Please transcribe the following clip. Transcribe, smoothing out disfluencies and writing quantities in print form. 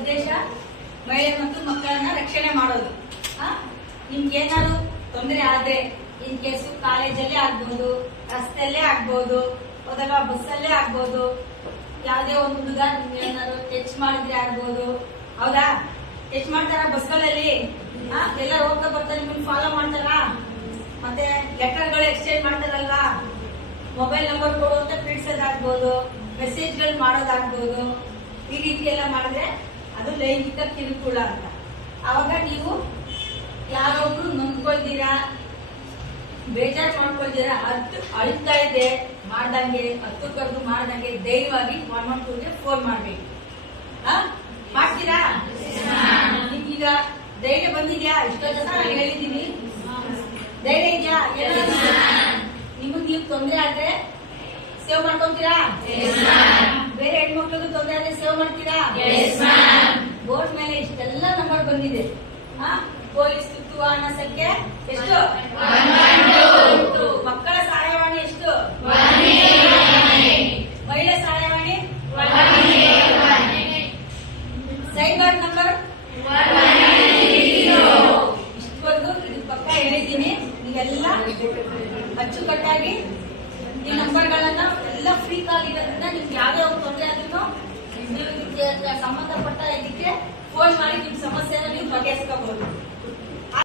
ಉದ್ದೇಶ ಮಹಿಳೆ ಮತ್ತು ಮಕ್ಕಳನ್ನ ರಕ್ಷಣೆ ಮಾಡೋದು. ನಿಮ್ಗೆ ಏನಾದ್ರು ತೊಂದರೆ ಆದ್ರೆ ಇನ್ ಕೇಸ್ ಕಾಲೇಜಲ್ಲೇ ಆಗ್ಬಹುದು, ರಸ್ತೆಯಲ್ಲೇ ಆಗ್ಬಹುದು, ಅಥವಾ ಬಸ್ಸಲ್ಲೇ ಆಗ್ಬಹುದು, ಯಾವ್ದೇ ಒಂದು ಹುಡುಗ ನಿಮ್ಗೆ ಏನಾದ್ರು ಟಚ್ ಮಾಡಿದ್ರೆ ಆಗ್ಬಹುದು. ಹೌದಾ? ಟಚ್ ಮಾಡ್ತಾರ ಬಸ್ಗಳಲ್ಲಿ ಎಲ್ಲ ಹೋಗ್ತಾ ಬರ್ತಾರೆ, ನಿಮ್ಮನ್ನ ಫಾಲೋ ಮಾಡ್ತಾರ, ಮತ್ತೆ ಲೆಟರ್ಗಳು ಎಕ್ಸ್ಚೇಂಜ್ ಮಾಡ್ತಾರಲ್ವಾ, ಮೊಬೈಲ್ ನಂಬರ್ ಕೊಡುವಂತ ತಿಳಿಸೋದಾಗ್ಬೋದು, ಮೆಸೇಜ್ಗಳು ಮಾಡೋದಾಗ್ಬೋದು. ಈ ರೀತಿ ಎಲ್ಲ ಮಾಡಿದ್ರೆ ಅದು ಲೈಂಗಿಕ ಕಿರುಕುಳ ಅಂತ. ಅವಾಗ ನೀವು ಯಾರೊಬ್ರು ನೊಂದ್ಕೊಳ್ತೀರಾ, ಬೇಜಾರು ಮಾಡ್ಕೊಳ್ತೀರಾ, ಅಳ್ತಾ ಇದೆ ಮಾಡ್ದಂಗೆ, ಹತ್ತು ಕರೆದು ಮಾಡ್ದಂಗೆ ಧೈರ್ಯವಾಗಿ 112ಗೆ ಫೋನ್ ಮಾಡ್ಬೇಕು. ಮಾಡ್ತೀರಾ? ನಿಮ್ಗೀಗ ಧೈರ್ಯ ಬಂದಿದ್ಯಾ? ಇಷ್ಟೋ ಜನ ನಾನು ಹೇಳಿದ್ದೀನಿ, ಧೈರ್ಯ ಇದೆಯಾ? ನಿಮಗ್ ನೀವು ತೊಂದರೆ ಆದ್ರೆ ಸೇವ್ ಮಾಡ್ಕೊಂತೀರಾ? ಬೇರೆ ಹೆಣ್ಮಕ್ಳಿಗೂ ತೊಂದರೆ ಆದ್ರೆ ಸೇವ್ ಮಾಡ್ತೀರಾ? ಬೋರ್ಡ್ ಮೇಲೆ ಇಷ್ಟೆಲ್ಲ ನಂಬರ್ ಬಂದಿದೆ. ಪೊಲೀಸ್ ತುತ್ತುವಾಹನ ಸಂಖ್ಯೆ ಎಷ್ಟು? ಮಕ್ಕಳ ಸಹಾಯವಾಣಿ ಎಷ್ಟು? ಮಹಿಳಾ ಸಹಾಯವಾಣಿ, ಸೈಬರ್ ನಂಬರ್ ಇಷ್ಟವರೆಗೂ ಇದ್ರ ಪಕ್ಕ ಹೇಳಿದ್ದೀನಿ. ನೀವೆಲ್ಲ ಅಚ್ಚುಕಟ್ಟಾಗಿ ಈ ನಂಬರ್ಗಳನ್ನ ಎಲ್ಲ ಫ್ರೀ ಆಗಿರೋದ್ರಿಂದ ನಿಮ್ಗೆ ಯಾವ್ದೇ ಒಂದು ತೊಂದರೆ ಆದ್ರೂ ಸಂಬಂಧಪಟ್ಟ ಇದಕ್ಕೆ ಫೋನ್ ಮಾಡಿ ನಿಮ್ ಸಮಸ್ಯೆನ ನೀವು ಬಗೆಹರಿಸ್ಕೋಬಹುದು.